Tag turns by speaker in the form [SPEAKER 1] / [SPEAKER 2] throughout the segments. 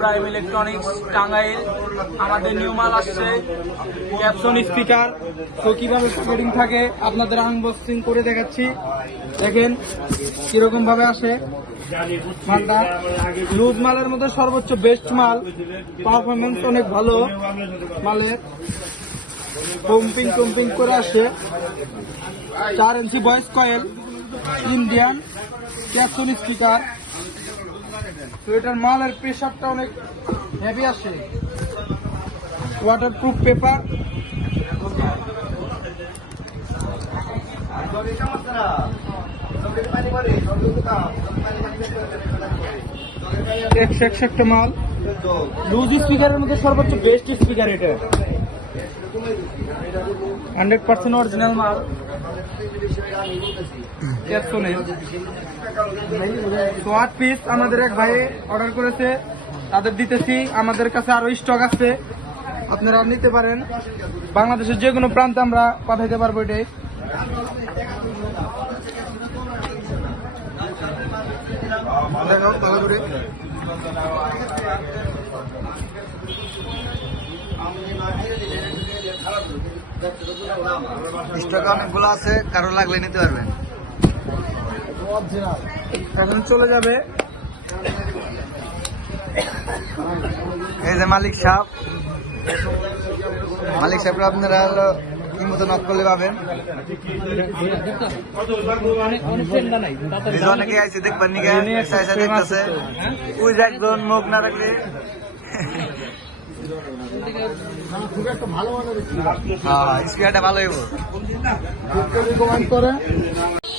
[SPEAKER 1] Prime electronics, Tangail, আমাদের new মাল আসছে। ক্যাপসন স্পিকার। তো কীভাবে সেটিং থাকে, আপনাদের আনবক্সিং করে দেখাচ্ছি। দেখেন কীরকম ভাবে আসে। মালটা। লুজ মালের মধ্যে সর্বোচ্চ বেস্ট মাল। পারফরমেন্স অনেক ভালো মালের। পম্পিং টম্পিং করে আসে। চার ইঞ্চি ভয়েস কয়েল ইন্ডিয়ান ক্যাপসন স্পিকার তো এটার মালের প্রেশারটা অনেক হেভি আসে। ওয়াটারপ্রুফ পেপার একশো একশো একটা মাল। লুজ স্পিকারের মধ্যে সর্বোচ্চ বেস্ট স্পিকার এটা। হান্ড্রেড পার্সেন্ট অরিজিনাল মাল। ক্যাপসনের তো আট পিস আমাদের এক ভাই অর্ডার করেছে। তাদের দিতেছি। আমাদের কাছে আরও স্টক আছে। আপনারা নিতে পারেন। বাংলাদেশের যে কোনো প্রান্তে আমরা পাঠাইতে পারব এটাই। দেখাও
[SPEAKER 2] স্টক অনেকগুলো আছে কারও লাগলে নিতে পারবেন।
[SPEAKER 1] এখন চলে যাবে।
[SPEAKER 2] এই যে মালিক সাহেব। মালিক সাহেবরা আপনারা হলো কি মতো নক করলে পাবেন। অনেকে আইছে দেখবেন নিকে? দেখতেছে। ওই যে একজন মুখ না রাখলে।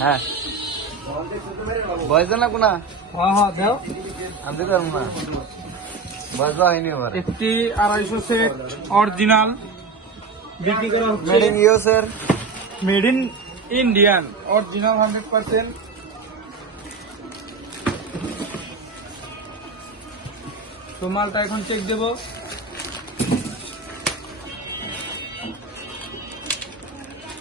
[SPEAKER 2] হ্যাঁ বয়স না কোনা বয়স
[SPEAKER 1] আড়াইশো
[SPEAKER 2] made in
[SPEAKER 1] made in Indian original hundred percent তো মালটা এখন চেক দেবো।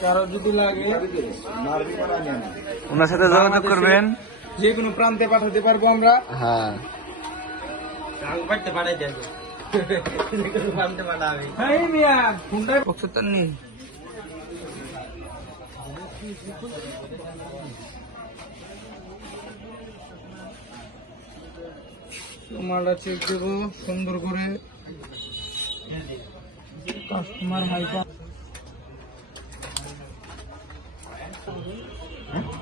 [SPEAKER 1] কারও যদি লাগে
[SPEAKER 2] ওনার সাথে যোগাযোগ করবেন।
[SPEAKER 1] যে কোনো প্রান্তে পাঠাতে পারব আমরা।
[SPEAKER 2] হ্যাঁ।
[SPEAKER 1] মালটা চেক দেবো। সুন্দর করে। কাস্টমার হ্যাঁ